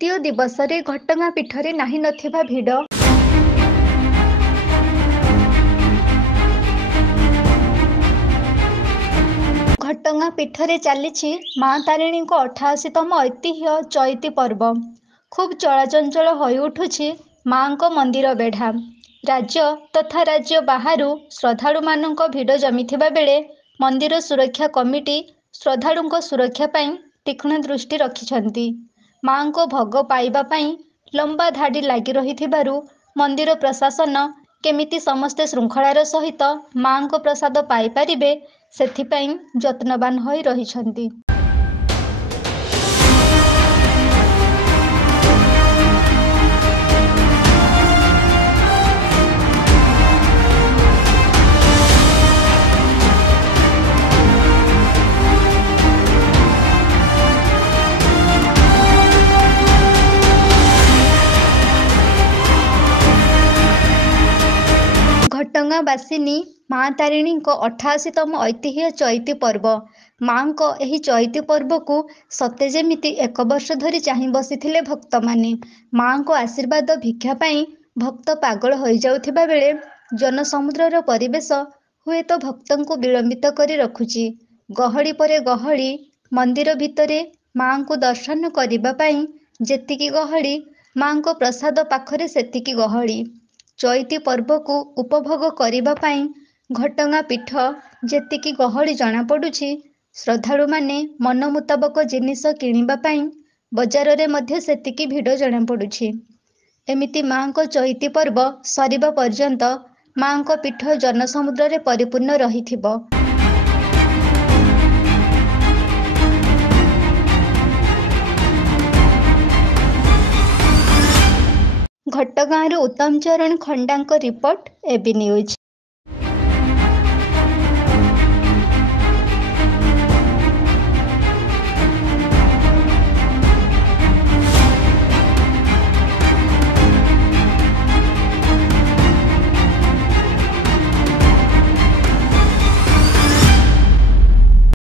तृतीय दिवसरे घटगां पीठरे नाही नथिबा भिड़। घटगां पीठरे चलीछि मां तारिणी 88तम ऐतिह्य चैती पर्व। खूब चलाचंचल होई उठुछि मां मंदिर बेढ़ा। राज्य तथा राज्य बाहरु श्रद्धालु मानक भिड़ जमिथिबा बेले मंदिर सुरक्षा कमिटी श्रद्धालुंक सुरक्षा पाई तीक्ष्ण दृष्टि रखिछंती। मां को भोग पाइबा पाई लंबा धाड़ी लागी रहिथिबारु मंदिर प्रशासन केमिति समस्ते श्रृंखलार सहित मां को प्रसाद पाई परिबे सेथिपाई यत्नवान होई रहिछंती। घटगां बासिनी मां तारिणी 88तम ऐतिह्य चैती पर्व। मां को एही चैती पर्व को सते जेमिति एक वर्ष धरी चाहि बसिथिले भक्त माने। मां को आशीर्वाद भिक्षा पाई भक्त पागल होई जाउथिबा बेले जनसमुद्रर परिवेश हुए तो भक्तों को विलंबित करी रखुची। गहली परे गहली मंदिर भितरे मां को दर्शन करिबा पाई जेतिकी गहली मां को प्रसाद पाखरे सेतिकी गहली। चैती पर्व को उपभोग करिबा पाई घटगां पीठ जेतिकी गहली जना पड़ुछि श्रद्धालु माने मन मुताबक जिनिस किनिबा पाई बजार रे मध्य सेतिकी भिड़ जना पड़ुछि। एमिति मां को चैती पर्व सरिबा पर्यंत मां को पीठ जनसमुद्र रे परिपूर्ण रहिथिबो। घटगां उत्तम चरण खंडांक रिपोर्ट एबी न्यूज।